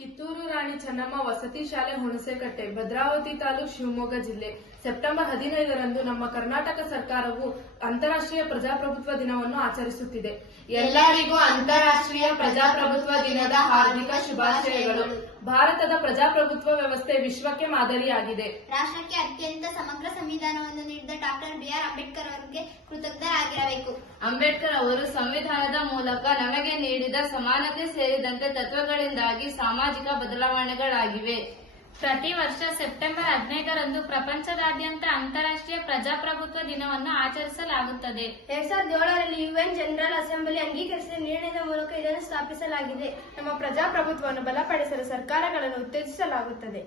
ಚೆನ್ನಮ್ಮ ವಸತಿ ಶಾಲೆ ಹುಣಸೆಕಟ್ಟೆ ಭದ್ರಾವತಿ ತಾಲೂಕು ಶಿವಮೊಗ್ಗ ಜಿಲ್ಲೆ. ಸೆಪ್ಟೆಂಬರ್ ಹದಿನೈದರಂದು ನಮ್ಮ ಕರ್ನಾಟಕ ಸರ್ಕಾರವು ಅಂತಾರಾಷ್ಟ್ರೀಯ ಪ್ರಜಾಪ್ರಭುತ್ವ ದಿನವನ್ನು ಆಚರಿಸುತ್ತಿದೆ. ಎಲ್ಲರಿಗೂ ಅಂತಾರಾಷ್ಟ್ರೀಯ ಪ್ರಜಾಪ್ರಭುತ್ವ ದಿನದ ಹಾರ್ದಿಕ ಶುಭಾಶಯಗಳು. ಭಾರತದ ಪ್ರಜಾಪ್ರಭುತ್ವ ವ್ಯವಸ್ಥೆ ವಿಶ್ವಕ್ಕೆ ಮಾದರಿಯಾಗಿದೆ. ರಾಷ್ಟ್ರಕ್ಕೆ ಅತ್ಯಂತ ಸಮಗ್ರ ಸಂವಿಧಾನವನ್ನು ನೀಡಿದ ಡಾಕ್ಟರ್ ಬಿಆರ್ ಅಂಬೇಡ್ಕರ್ ಅವರಿಗೆ ಕೃತಜ್ಞರಾಗಿರಬೇಕು. ಅಂಬೇಡ್ಕರ್ ಅವರು ಸಂವಿಧಾನದ ಮೂಲಕ ನಮಗೆ ನೀಡಿದ ಸಮಾನತೆ ಸೇರಿದಂತೆ ತತ್ವಗಳಿಂದಾಗಿ ಸಾಮಾಜಿಕ ಬದಲಾವಣೆಗಳಾಗಿವೆ. ಪ್ರತಿ ವರ್ಷ ಸೆಪ್ಟೆಂಬರ್ ಹದಿನೈದರಂದು ಪ್ರಪಂಚದಾದ್ಯಂತ ಅಂತಾರಾಷ್ಟ್ರೀಯ ಪ್ರಜಾಪ್ರಭುತ್ವ ದಿನವನ್ನು ಆಚರಿಸಲಾಗುತ್ತದೆ. ಎರಡ್ ಸಾವಿರದ ಏಳರಲ್ಲಿ ಯುಎನ್ ಜನರಲ್ ಅಸೆಂಬ್ಲಿ ಅಂಗೀಕರಿಸಿದ ನಿರ್ಣಯದ ಮೂಲಕ ಇದನ್ನು ಸ್ಥಾಪಿಸಲಾಗಿದೆ. ನಮ್ಮ ಪ್ರಜಾಪ್ರಭುತ್ವವನ್ನು ಬಲಪಡಿಸಲು ಸರ್ಕಾರಗಳನ್ನು ಉತ್ತೇಜಿಸಲಾಗುತ್ತದೆ.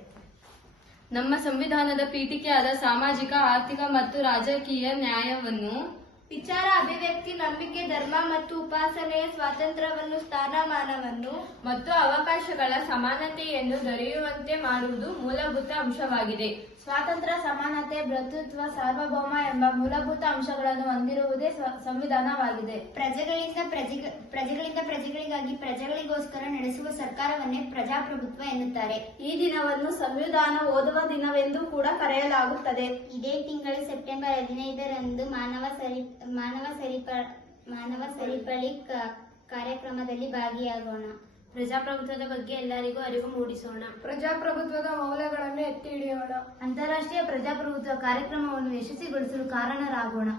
ನಮ್ಮ ಸಂವಿಧಾನದ ಪೀಠಿಕೆಯಾದ ಸಾಮಾಜಿಕ ಆರ್ಥಿಕ ಮತ್ತು ರಾಜಕೀಯ ನ್ಯಾಯವನ್ನು ವಿಚಾರ ಅಭಿವ್ಯಕ್ತಿ ನಂಬಿಕೆ ಧರ್ಮ ಮತ್ತು ಉಪಾಸನೆಯ ಸ್ವಾತಂತ್ರ್ಯವನ್ನು ಸ್ಥಾನಮಾನವನ್ನು ಮತ್ತು ಅವಕಾಶಗಳ ಸಮಾನತೆಯನ್ನು ದೊರೆಯುವಂತೆ ಮಾಡುವುದು ಮೂಲಭೂತ ಅಂಶವಾಗಿದೆ. ಸ್ವಾತಂತ್ರ್ಯ ಸಮಾನತೆ ಭ್ರತೃತ್ವ ಸಾರ್ವಭೌಮ ಎಂಬ ಮೂಲಭೂತ ಅಂಶಗಳನ್ನು ಹೊಂದಿರುವುದೇ ಸಂವಿಧಾನವಾಗಿದೆ. ಪ್ರಜೆಗಳಿಂದ ಪ್ರಜೆಗ- ಪ್ರಜೆಗಳಿಂದ ಪ್ರಜೆಗಳಿಗಾಗಿ ಪ್ರಜೆಗಳಿಗೋಸ್ಕರ ನಡೆಸುವ ಸರ್ಕಾರವನ್ನೇ ಪ್ರಜಾಪ್ರಭುತ್ವ ಎನ್ನುತ್ತಾರೆ. ಈ ದಿನವನ್ನು ಸಂವಿಧಾನ ಓದುವ ದಿನವೆಂದು ಕೂಡ ಕರೆಯಲಾಗುತ್ತದೆ. ಇದೇ ತಿಂಗಳು ಸೆಪ್ಟೆಂಬರ್ ಹದಿನೈದರಂದು ಮಾನವ ಸರಿ ಮಾನವ ಸರಿಪ ಮಾನವ ಸರಿಪಳಿ ಕ- ಕಾರ್ಯಕ್ರಮದಲ್ಲಿ ಭಾಗಿಯಾಗೋಣ. ಪ್ರಜಾಪ್ರಭುತ್ವದ ಬಗ್ಗೆ ಎಲ್ಲರಿಗೂ ಅರಿವು ಮೂಡಿಸೋಣ. ಪ್ರಜಾಪ್ರಭುತ್ವದ ಮೌಲ್ಯಗಳನ್ನು ಎತ್ತಿ ಹಿಡಿಯೋಣ. ಅಂತಾರಾಷ್ಟ್ರೀಯ ಪ್ರಜಾಪ್ರಭುತ್ವ ಕಾರ್ಯಕ್ರಮವನ್ನು ಯಶಸ್ವಿಗೊಳಿಸಲು ಕಾರಣರಾಗೋಣ.